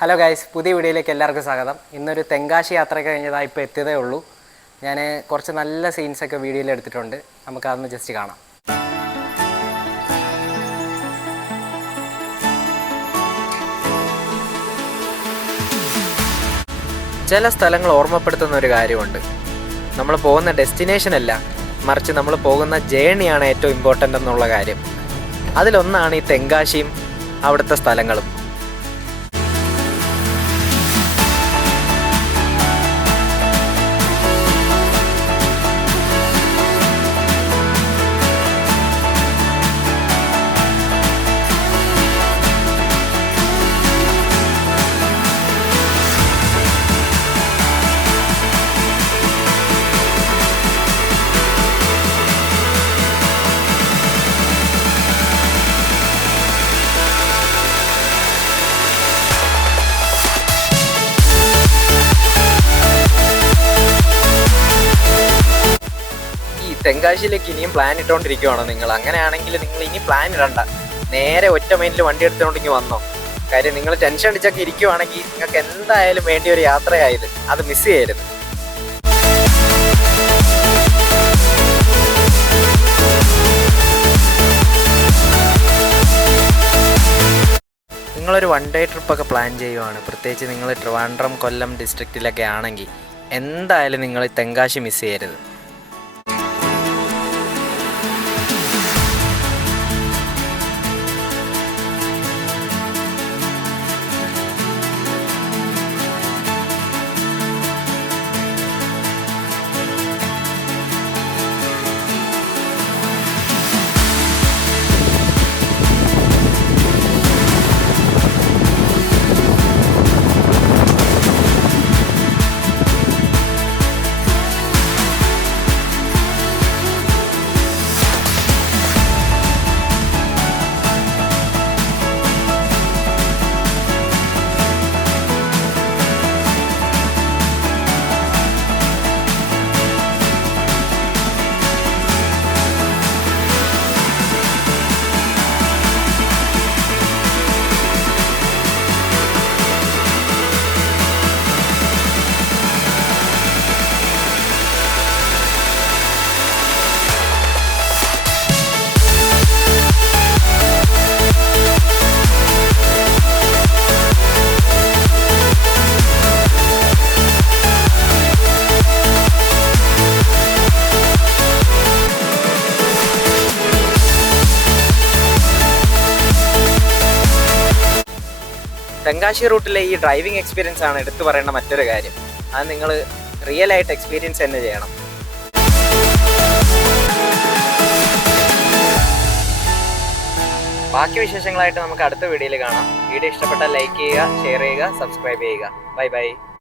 Hello guys, പുതിയ വീഡിയോയിലേക്ക് എല്ലാവർക്കും സ്വാഗതം. ഇന്നൊരു തെങ്കാശി യാത്രയൊക്കെ കഴിഞ്ഞതായി ഇപ്പോൾ എത്തിയതേ ഉള്ളൂ. ഞാൻ കുറച്ച് നല്ല സീൻസൊക്കെ വീഡിയോയിൽ എടുത്തിട്ടുണ്ട്. നമുക്കതൊന്ന് ജസ്റ്റ് കാണാം. ചില സ്ഥലങ്ങൾ ഓർമ്മപ്പെടുത്തുന്ന ഒരു കാര്യമുണ്ട്. നമ്മൾ പോകുന്ന ഡെസ്റ്റിനേഷൻ അല്ല, മറിച്ച് നമ്മൾ പോകുന്ന ജേണിയാണ് ഏറ്റവും ഇമ്പോർട്ടൻ്റ് എന്നുള്ള കാര്യം. അതിലൊന്നാണ് ഈ തെങ്കാശിയും അവിടുത്തെ സ്ഥലങ്ങളും. തെങ്കാശിയിലേക്ക് ഇനിയും പ്ലാൻ ഇട്ടുകൊണ്ടിരിക്കുവാണോ നിങ്ങൾ? അങ്ങനെയാണെങ്കിൽ നിങ്ങൾ ഇനി പ്ലാൻ ഇടണ്ട, നേരെ ഒറ്റ മൈൻഡിൽ വണ്ടി എടുത്തുകൊണ്ടെങ്കിൽ വന്നോ. കാര്യം നിങ്ങൾ ടെൻഷൻ അടിച്ചൊക്കെ ഇരിക്കുവാണെങ്കിൽ നിങ്ങൾക്ക് എന്തായാലും വേണ്ടി ഒരു യാത്രയായത്, അത് മിസ് ചെയ്യരുത്. നിങ്ങളൊരു 1 ഡേ ട്രിപ്പൊക്കെ പ്ലാൻ ചെയ്യുവാണ്, പ്രത്യേകിച്ച് നിങ്ങൾ ട്രിവാൻഡ്രം കൊല്ലം ഡിസ്ട്രിക്റ്റിലൊക്കെ ആണെങ്കിൽ എന്തായാലും നിങ്ങൾ തെങ്കാശി മിസ് ചെയ്യരുത്. തെങ്കാശി റൂട്ടിലെ ഈ ഡ്രൈവിംഗ് എക്സ്പീരിയൻസ് ആണ് എടുത്തു പറയേണ്ട മറ്റൊരു കാര്യം. അത് നിങ്ങൾ റിയലായിട്ട് എക്സ്പീരിയൻസ് തന്നെ ചെയ്യണം. ബാക്കി വിശേഷങ്ങളായിട്ട് നമുക്ക് അടുത്ത വീഡിയോയിൽ കാണാം. വീഡിയോ ഇഷ്ടപ്പെട്ടാൽ ലൈക്ക് ചെയ്യുക, ഷെയർ ചെയ്യുക, സബ്സ്ക്രൈബ് ചെയ്യുക. Bye bye.